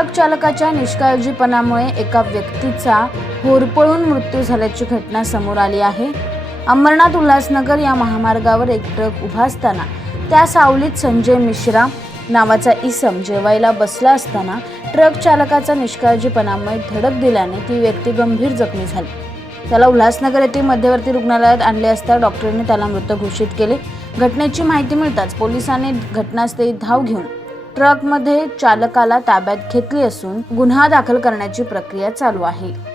Truck चालकाच्या निष्काळजीपणामुळे एका व्यक्तीचा होरपळून मृत्यू झाल्याची घटना समोर आली आहे. अंबरनाथ उल्हासनगर या महामार्गावर एक ट्रक उभा असताना त्या सावलीत संजय मिश्रा नावाचा इसम जेवायला बसला असताना ट्रक चालकाचा निष्काळजीपणामुळे धडक दिल्याने ती व्यक्ती गंभीर जखमी झाली. त्याला उल्हासनगर येथे मध्यवर्ती रुग्णालयात आणले असता डॉक्टरने त्याला मृत घोषित केले. घटनेची माहिती मिळताच पोलिसांनी घटनास्थळी धाव घेऊन ट्रकमध्ये चालकाला ताब्यात घेतली असून गुन्हा दाखल करण्याची प्रक्रिया चालू आहे.